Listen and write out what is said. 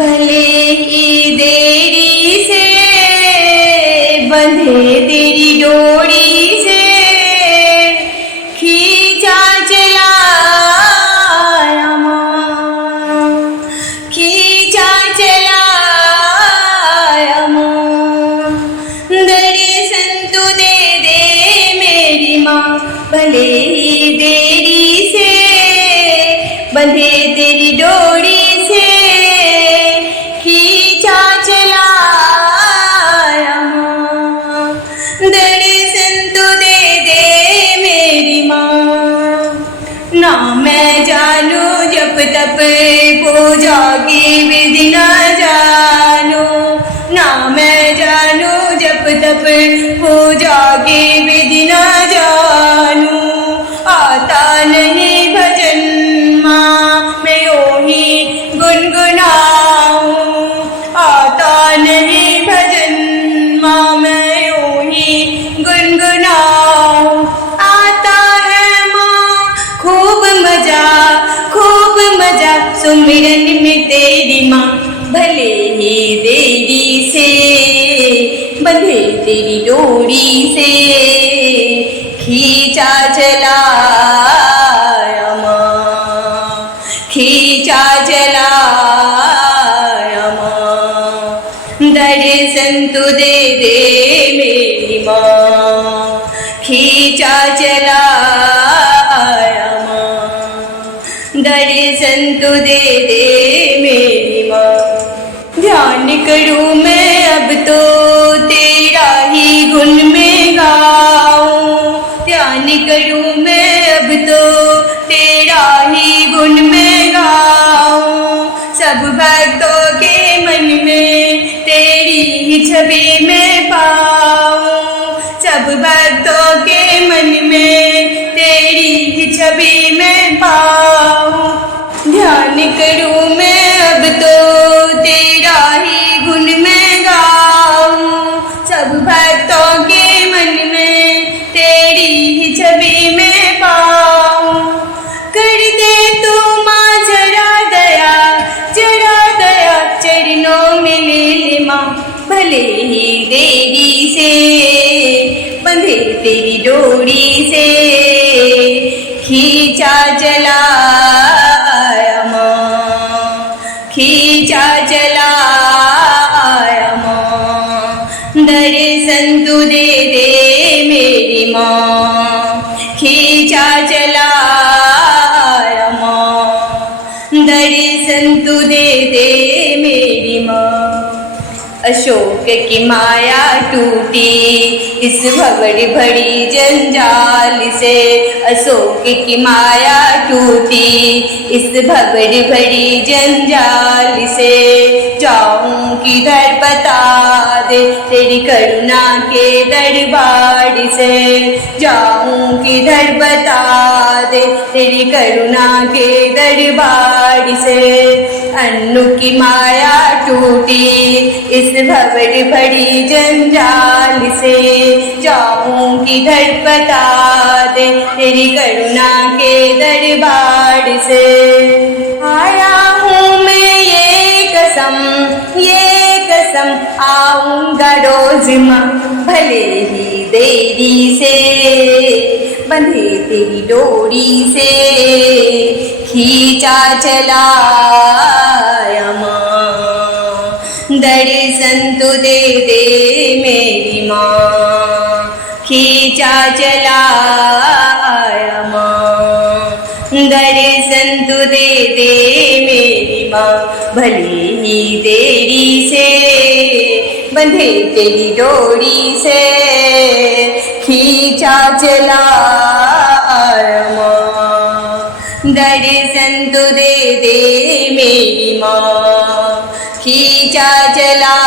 भले ही देरी से बंधे तेरी डोरी से, खींचा चलाया माँ, खींचा चलाया माँ। दर्शन तू दे दे मेरी माँ, भले ही देरी से बंधे तेरी डोरी से, खींचा चलाया माँ। दर्शन तू दे दे मेरी माँ। ना मैं जानू जप तप पूजा की विधि ना जानू, ना मैं जानू जप तप पूजा की विधि ना जानू। आता नहीं भजन माँ मैं यूं ही गुनगुनाऊं, आता नहीं भजन माँ मैं यूं ही गुनगुनाऊं। आता है माँ खूब मजा सुमिरन में तेरी माँ, भले ही देरी से बंधे तेरी डोरी से, खींचा चलाया माँ, खींचा चलाया माँ। दर्शन तू दे दे मेरी माँ, खींचा चलाया माँ। दर्शन तू दे दे मेरी माँ। ध्यान करूँ मैं अब तो तेरा ही गुण में गाऊं, ध्यान करूँ मैं अब तो तेरा ही गुण में गाऊं। सब भक्तों के मन में तेरी ही छवि में पाऊं, सब भक्तों के मन में तेरी ही छवि में पाऊं। ध्यान करूँ मैं अब तो तेरा ही गुण में गाऊं, सब भक्तों के मन में तेरी ही छवि में पाऊं। कर दे तू माँ जरा दया चरणों में ले ले माँ, भले ही देरी से बंधे तेरी डोरी से, खींचा चलाया माँ, खींचा चलाया माँ। दर्शन तू दे दे मेरी माँ, खींचा चलाया माँ। दर्शन तू दे दे मेरी माँ। अशोक की माया टूटी इस भवड़ भरी जंजाल से, अशोक की माया टूटी इस भवड़ भरी जंजाल से। जाऊं किधर बता दे तेरी करुणा के दरबार से, जाऊं किधर बता दे तेरी करुणा के दरबार से। अन्नू की माया टूटी इस भवड़ भरी जंजाल से, जाऊं किधर बता दे तेरी करुणा के दरबार से। आया हूँ मैं ये कसम आऊंगा रोज माँ, भले ही देरी से बंधे तेरी डोरी से, खींचा चलाया माँ। दर्शन तू दे दे मेरी माँ, खींचा चलाया माँ। दर्शन तू दे दे मेरी माँ, भले ही देरी से बंधे तेरी डोरी से, खींचा चलाया माँ। दर्शन तू दे दे मेरी माँ, खींचा चला